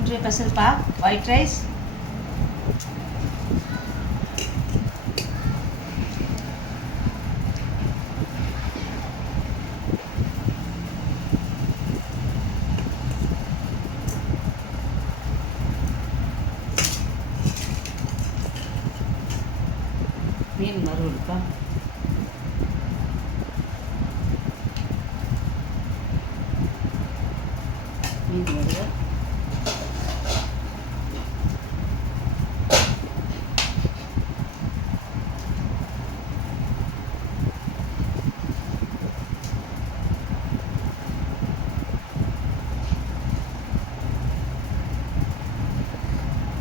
இன்றைய ஸ்பெஷல்ப்பா white rice, மீன் வறுவலுப்பா, மீன் வறுவல்,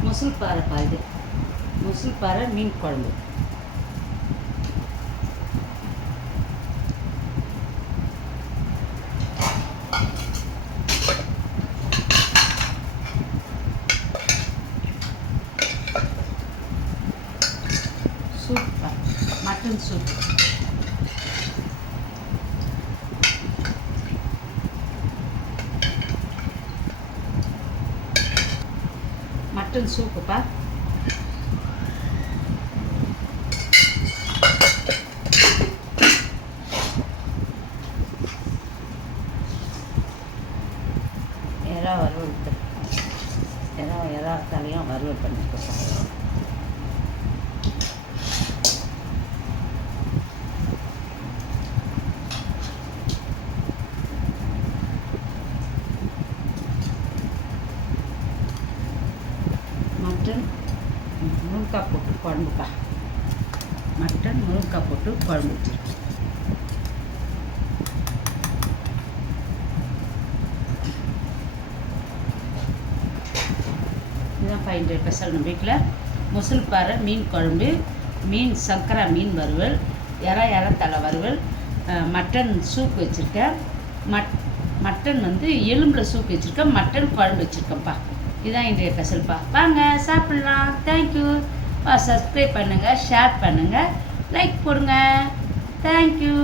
முசுல்பாறைப்பா இது முசுல்பாறை மீன் குழம்பு, சூப்பா மட்டன் சூப், மட்டன் சூப்புப்பா, எறா வறுவல், எறா தலையும் வறுவல் பண்ணிருக்கப்பா, மட்டன் முருங்கைக்காய் போட்டு குழம்புப்பா, மட்டன் முருங்கைக்காய் போட்டு குழம்பு வச்சுருக்கோம். இதுதான் இன்றைய ஸ்பெஷல். நம்ம வீட்டில் முசுல்பாறை மீன் குழம்பு, மீன் சங்கரா மீன் வறுவல், எறா தலை வறுவல், மட்டன் சூப் வச்சுருக்கேன், மட்டன் எலும்பில் சூப் வச்சுருக்கேன், மட்டன் குழம்பு வச்சுருக்கேன்ப்பா. இதுதான் இன்றைய ஸ்பெஷல்ப்பா. வாங்க சாப்பிட்லாம். தேங்க்யூ. சப்ஸ்கிரைப் பண்ணுங்கள், ஷேர் பண்ணுங்கள், லைக் போடுங்க. தேங்க்யூ.